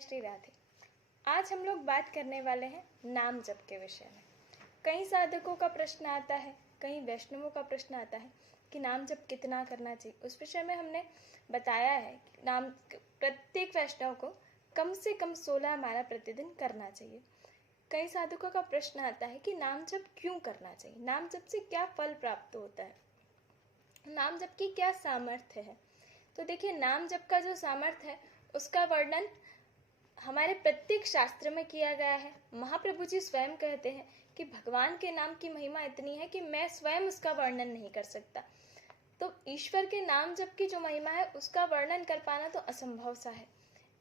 श्री राधे। आज हम लोग बात करने वाले हैं नाम जप के विषय में। कई साधकों का प्रश्न आता है, कई वैष्णवों का प्रश्न आता है कि नाम जप कितना करना चाहिए। उस विषय में हमने बताया है कि प्रत्येक वैष्णव को कम से कम 16 माला प्रतिदिन करना चाहिए। कई साधकों का प्रश्न आता है कि नाम जप क्यों करना चाहिए, नाम जप से क्या फल प्राप्त होता है, नाम जप की क्या सामर्थ्य है। तो देखिए, नाम जप का जो सामर्थ्य है उसका वर्णन हमारे प्रत्येक शास्त्र में किया गया है। महाप्रभु जी स्वयं कहते हैं कि भगवान के नाम की महिमा इतनी है कि मैं स्वयं उसका वर्णन नहीं कर सकता। तो ईश्वर के नाम जप की जो महिमा है उसका वर्णन कर पाना तो असंभव सा है।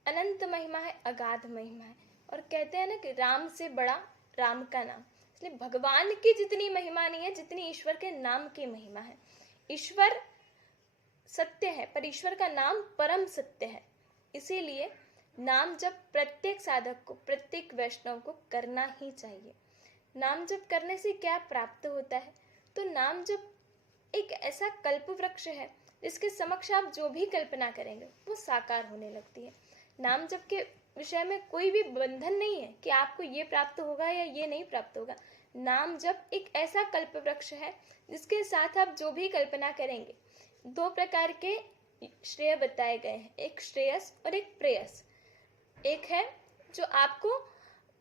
अनंत महिमा है, अगाध महिमा है। और कहते हैं ना कि राम से बड़ा राम का नाम। इसलिए भगवान की जितनी महिमा नहीं है जितनी ईश्वर के नाम की महिमा है। ईश्वर सत्य है पर ईश्वर का नाम परम सत्य है। इसीलिए नाम जप प्रत्येक साधक को, प्रत्येक वैष्णव को करना ही चाहिए। नाम जप करने से क्या प्राप्त होता है? तो नाम जप एक ऐसा कल्प वृक्ष है जिसके समक्ष आप जो भी कल्पना करेंगे वो साकार होने लगती है। नाम जप के विषय में कोई भी बंधन नहीं है कि आपको ये प्राप्त होगा या ये नहीं प्राप्त होगा। नाम जप एक ऐसा कल्प वृक्ष है जिसके साथ आप जो भी कल्पना करेंगे। दो प्रकार के श्रेय बताए गए हैं, एक श्रेयस और एक प्रेयस। एक है जो आपको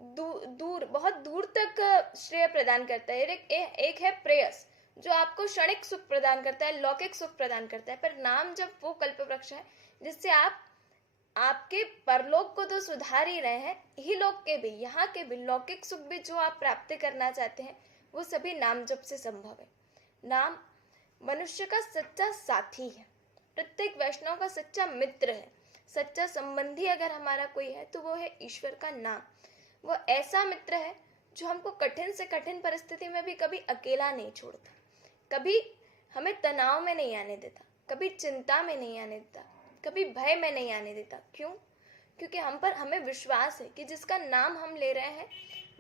बहुत दूर तक श्रेय प्रदान करता है, एक है प्रेयस जो आपको क्षणिक सुख प्रदान करता है, लौकिक सुख प्रदान करता है। पर नाम जब वो कल्प वृक्ष है जिससे आप आपके परलोक को तो सुधार ही रहे हैं, ही लोक के भी, यहाँ के भी लौकिक सुख भी जो आप प्राप्त करना चाहते हैं वो सभी नाम जप से संभव है। नाम मनुष्य का सच्चा साथी है, प्रत्येक वैष्णव का सच्चा मित्र है। सच्चा संबंधी अगर हमारा कोई है तो वो है ईश्वर का नाम। वो ऐसा मित्र है जो हमको कठिन से कठिन परिस्थिति में भी कभी अकेला नहीं छोड़ता, कभी हमें तनाव में नहीं आने देता, कभी चिंता में नहीं आने देता, कभी भय में नहीं आने देता। क्यों? क्योंकि हमें विश्वास है कि जिसका नाम हम ले रहे हैं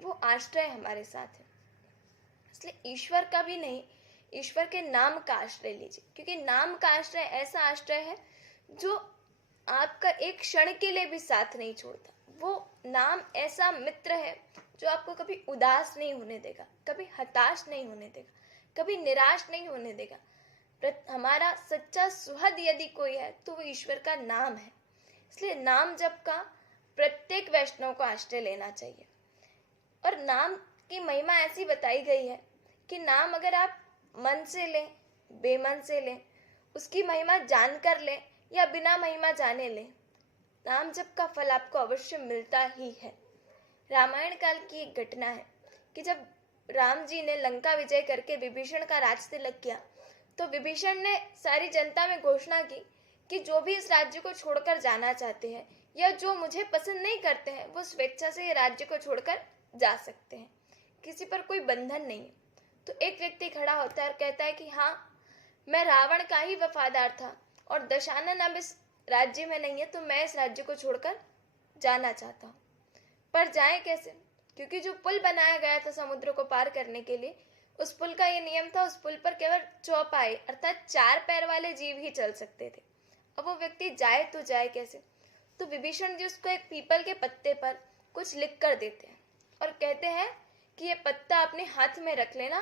वो आश्रय हमारे साथ है। इसलिए ईश्वर का भी नहीं, ईश्वर के नाम का आश्रय लीजिए, क्योंकि नाम का आश्रय ऐसा आश्रय है जो आपका एक क्षण के लिए भी साथ नहीं छोड़ता। वो नाम ऐसा मित्र है जो आपको कभी उदास नहीं होने देगा, कभी हताश नहीं होने देगा, कभी निराश नहीं होने देगा। हमारा सच्चा सुहृद यदि कोई है तो वो ईश्वर का नाम है। इसलिए नाम जप का प्रत्येक वैष्णव को आश्रय लेना चाहिए। और नाम की महिमा ऐसी बताई गई है कि नाम अगर आप मन से लें, बेमन से लें, उसकी महिमा जानकर लें या बिना महिमा जाने लें, नाम जप का फल आपको अवश्य मिलता ही है। रामायण काल की एक घटना है कि जब राम जी ने लंका विजय करके विभीषण का राज तिलक किया तो विभीषण ने सारी जनता में घोषणा की कि जो भी इस राज्य को छोड़कर जाना चाहते हैं या जो मुझे पसंद नहीं करते हैं वो स्वेच्छा से ये राज्य को छोड़कर जा सकते हैं, किसी पर कोई बंधन नहीं है। तो एक व्यक्ति खड़ा होता है और कहता है कि हाँ, मैं रावण का ही वफादार था और दशानन अब इस राज्य में नहीं है तो मैं इस राज्य को छोड़कर जाना चाहता हूँ। पर जाए कैसे? क्योंकि जो पुल बनाया गया था समुद्र को पार करने के लिए, उस पुल का ये नियम था, उस पुल पर केवल चौपाई अर्थात 4 पैर वाले जीव ही चल सकते थे। अब वो व्यक्ति जाए तो जाए कैसे? तो विभीषण जी उसको एक पीपल के पत्ते पर कुछ लिख कर देते हैं और कहते हैं कि ये पत्ता अपने हाथ में रख लेना,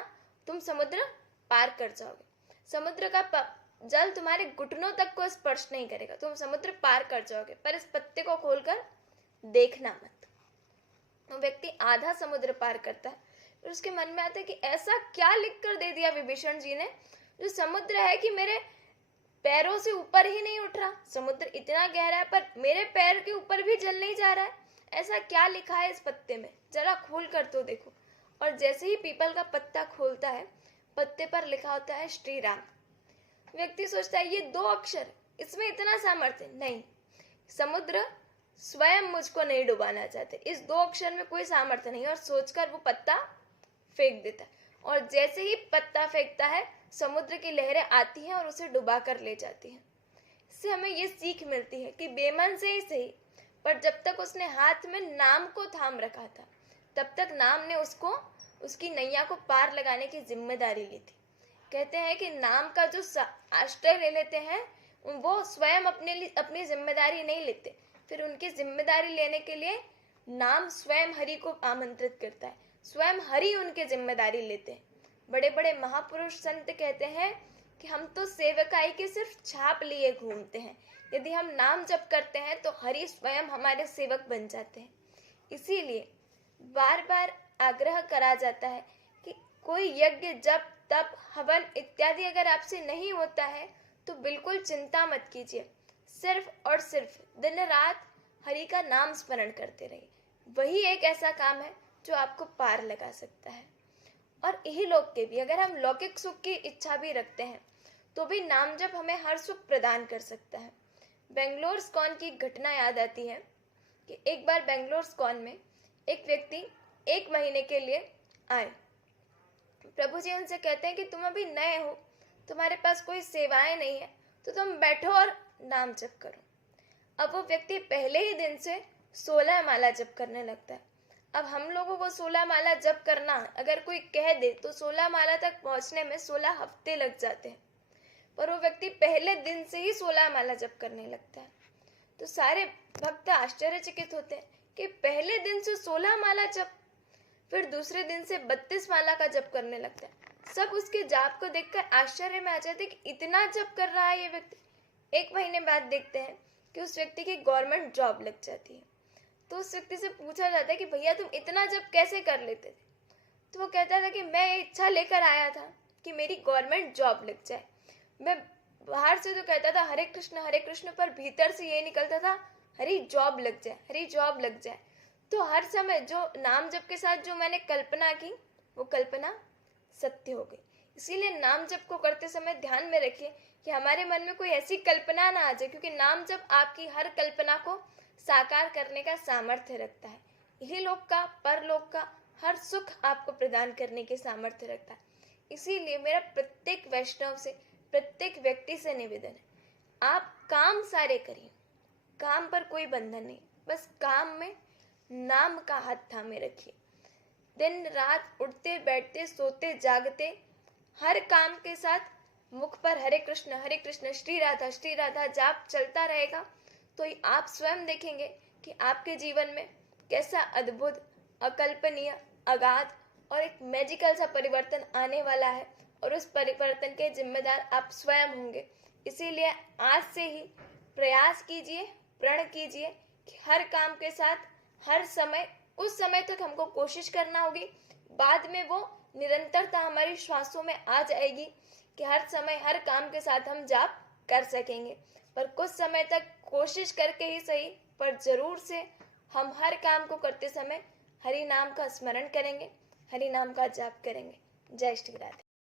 तुम समुद्र पार कर जाओगे। समुद्र का जल तुम्हारे घुटनों तक को स्पर्श नहीं करेगा, तुम समुद्र पार कर जाओगे, पर इस पत्ते को खोलकर देखना मत। वो व्यक्ति आधा समुद्र पार करता है। फिर उसके मन में आता है कि ऐसा क्या लिख कर दे दिया विभीषण जी ने जो समुद्र है कि मेरे पैरों से ऊपर ही नहीं उठ रहा। समुद्र इतना गहरा है पर मेरे पैर के ऊपर भी जल नहीं जा रहा है। ऐसा क्या लिखा है इस पत्ते में, जरा खोल कर तो देखो। और जैसे ही पीपल का पत्ता खोलता है, पत्ते पर लिखा होता है श्री राम। व्यक्ति सोचता है ये 2 अक्षर, इसमें इतना सामर्थ्य नहीं, समुद्र स्वयं मुझको नहीं डुबाना चाहते, इस 2 अक्षर में कोई सामर्थ्य नहीं। और सोचकर वो पत्ता फेंक देता है। और जैसे ही पत्ता फेंकता है समुद्र की लहरें आती हैं और उसे डुबा कर ले जाती हैं। इससे हमें ये सीख मिलती है कि बेमन से ही सही, पर जब तक उसने हाथ में नाम को थाम रखा था तब तक नाम ने उसको उसकी नैया को पार लगाने की जिम्मेदारी ली थी। कहते हैं कि नाम का जो आश्रय ले लेते हैं वो स्वयं अपनी जिम्मेदारी नहीं लेते, फिर उनकी जिम्मेदारी लेने के लिए नाम स्वयं हरि को आमंत्रित करता है, स्वयं हरि उनकी जिम्मेदारी लेते हैं। बड़े बड़े महापुरुष संत कहते हैं कि हम तो सेवकाई के सिर्फ छाप लिए घूमते हैं, यदि हम नाम जप करते हैं तो हरि स्वयं हमारे सेवक बन जाते हैं। इसीलिए बार बार आग्रह करा जाता है कि कोई यज्ञ, जप, तप, हवन इत्यादि अगर आपसे नहीं होता है तो बिल्कुल चिंता मत कीजिए, सिर्फ और सिर्फ दिन रात हरि का नाम स्मरण करते रहिए। वही एक ऐसा काम है जो आपको पार लगा सकता है। और यही लोग के भी, अगर हम लौकिक सुख की इच्छा भी रखते हैं तो भी नाम जप हमें हर सुख प्रदान कर सकता है। बेंगलोर स्कॉन की घटना याद आती है कि एक बार बेंगलोर स्कॉन में एक व्यक्ति 1 महीने के लिए आए। प्रभु जी उनसे कहते हैं कि तुम अभी नए हो, तुम्हारे पास कोई सेवाएं नहीं है, तो तुम बैठो और नाम जप करो। अब वो व्यक्ति पहले ही दिन से 16 माला जप करने लगता है। अब हम लोगों को 16 माला जप करना अगर कोई कह दे तो 16 माला तक पहुंचने में 16 हफ्ते लग जाते हैं, पर वो व्यक्ति पहले दिन से ही 16 माला जप करने लगता है। तो सारे भक्त आश्चर्यचकित होते हैं कि पहले दिन से 16 माला जप, फिर दूसरे दिन से 32 माला का जप करने लगता है। सब उसके जाप को देखकर आश्चर्य में आ जाते कि इतना जप कर रहा है ये व्यक्ति। 1 महीने बाद देखते हैं कि उस व्यक्ति की गवर्नमेंट जॉब लग जाती है। तो उस व्यक्ति से पूछा जाता है कि भैया तुम इतना जप कैसे कर लेते थे? तो वो कहता था कि मैं ये इच्छा लेकर आया था कि मेरी गवर्नमेंट जॉब लग जाए। मैं बाहर से तो कहता था हरे कृष्ण, पर भीतर से ये निकलता था हरी जॉब लग जाए, हरी जॉब लग जाए। तो हर समय जो नाम जप के साथ जो मैंने कल्पना की वो कल्पना सत्य हो गई। इसीलिए नाम जप को करते समय ध्यान में रखिए कि हमारे मन में कोई ऐसी कल्पना ना आ जाए, क्योंकि नाम जप आपकी हर कल्पना को साकार करने का सामर्थ्य रखता है। यही लोक का, परलोक का हर सुख आपको प्रदान करने के सामर्थ्य रखता है। इसीलिए मेरा प्रत्येक वैष्णव से, प्रत्येक व्यक्ति से निवेदन है, आप काम सारे करिए, काम पर कोई बंधन नहीं, बस काम में नाम का हाथ थामे रखिए। दिन रात उठते बैठते सोते जागते हर काम के साथ मुख पर हरे कृष्ण श्री राधा जाप चलता रहेगा, तो आप स्वयं देखेंगे कि आपके जीवन में कैसा अद्भुत, अकल्पनीय, अगाध और एक मैजिकल सा परिवर्तन आने वाला है, और उस परिवर्तन के जिम्मेदार आप स्वयं होंगे। इसीलिए आज से ही प्रयास कीजिए, प्रण कीजिए कि हर काम के साथ हर समय, उस समय तक हमको कोशिश करना होगी, बाद में वो निरंतरता हमारी श्वासों में आ जाएगी कि हर समय हर काम के साथ हम जाप कर सकेंगे। पर कुछ समय तक कोशिश करके ही सही, पर जरूर से हम हर काम को करते समय हरि नाम का स्मरण करेंगे, हरि नाम का जाप करेंगे। जय श्री राधे।